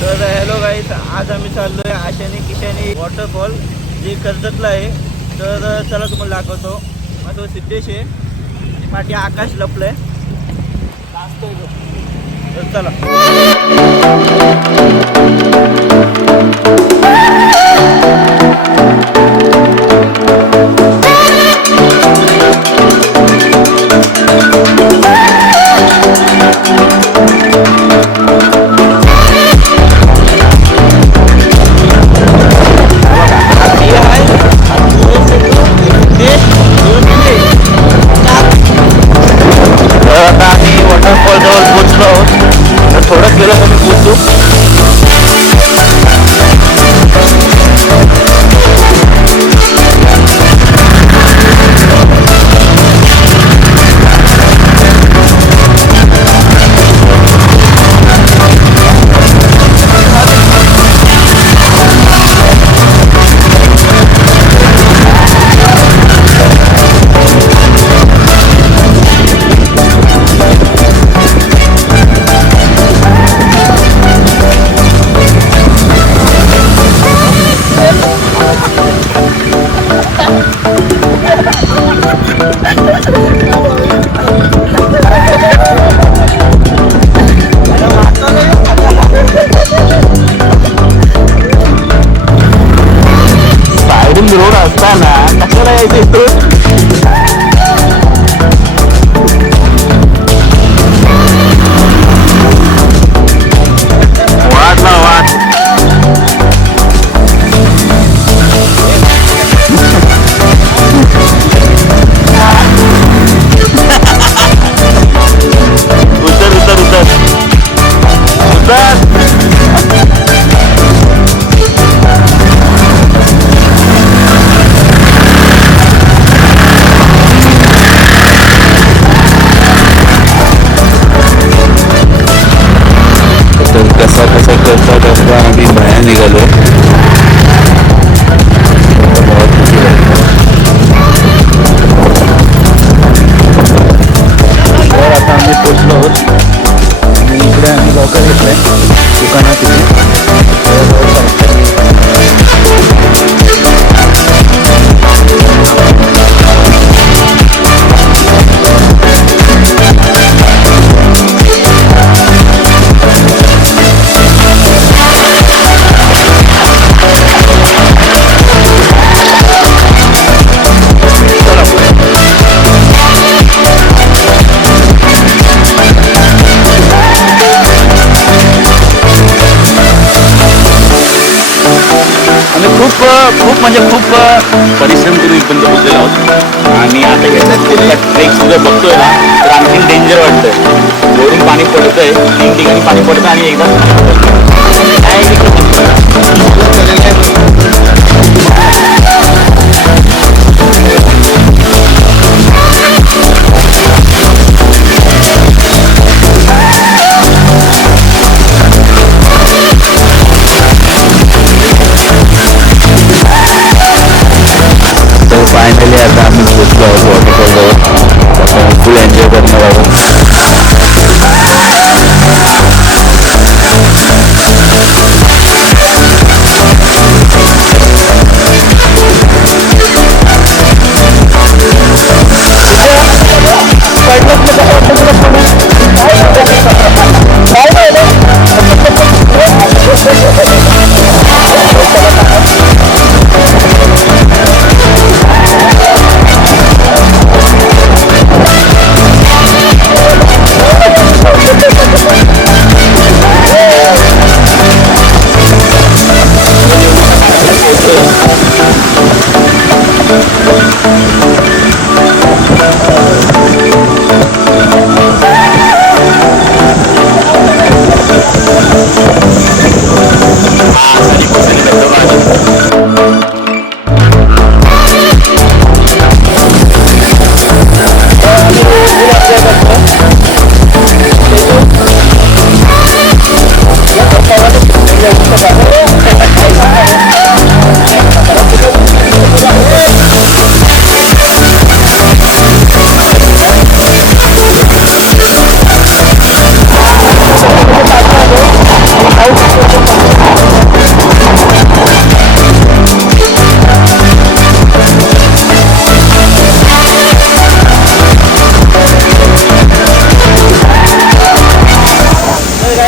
तर hello guys, आज आम्ही चाललो आहे आशाने कोshane वॉटरफॉल जे कर्जतला आहे. तर चला तुम्हाला दाखवतो. माझं सिद्धेश आहे, पाठी आकाश लपलंय. तर चला. वॉटरफॉल जवळ पोहोचलो, तर थोडं गेलं तर मी पोहोचू. रोड असताना कशाला यायचं इथून. वाट ना वाट. उतर उतर उतर उतर. कसा आम्ही बाहेर निघालो. आता आम्ही पोचलो आहोत आणि इकडे आम्ही लवकर घेतलंय दुकानात तिथे. खूप म्हणजे खूप परिश्रम करून इथपर्यंत पोहोचलेलो आहोत. आणि आता ट्रेक सुद्धा बघतोय ना, तर आणखी डेंजर वाटतंय. वरून पाणी पडतंय, 3 ठिकाणी पाणी पडतं आणि एकदा फायनली आता आम्ही पोचलो आहोत वॉटरफॉलजवळ. फुल एन्जॉय करणार आहोत.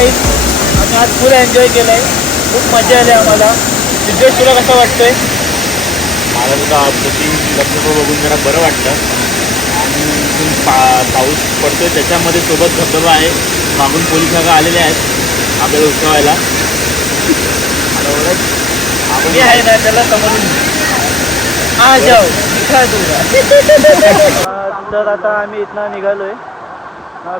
गाईज, आम्ही आज फुल एन्जॉय केलं आहे. खूप मजा आली आम्हाला. सिद्धेश तुला कसं वाटतंय? मला सुद्धा बुकिंग धबधबा बघून जरा बरं वाटतं. आणि इथून पाऊस पडतोय त्याच्यामध्ये सोबत धबधबा आहे. मागून पोलीस काका आलेले आहेत आपल्याला उचलवायला. आपण आहे ना त्याला समजून हा जाऊ तर आता आम्ही इथनं निघालोय.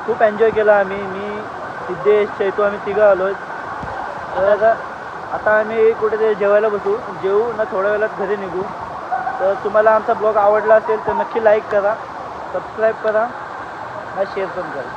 खूप एन्जॉय केला आम्ही. मी सिद्धेश चैतू आम्ही तिघं आलोय. तर आता आम्ही कुठेतरी जेवायला बसू. जेवू ना थोड्या वेळात घरी निघू. तर तुम्हाला आमचा ब्लॉग आवडला असेल तर नक्की लाईक करा, सबस्क्राईब करा, शेअर पण करा.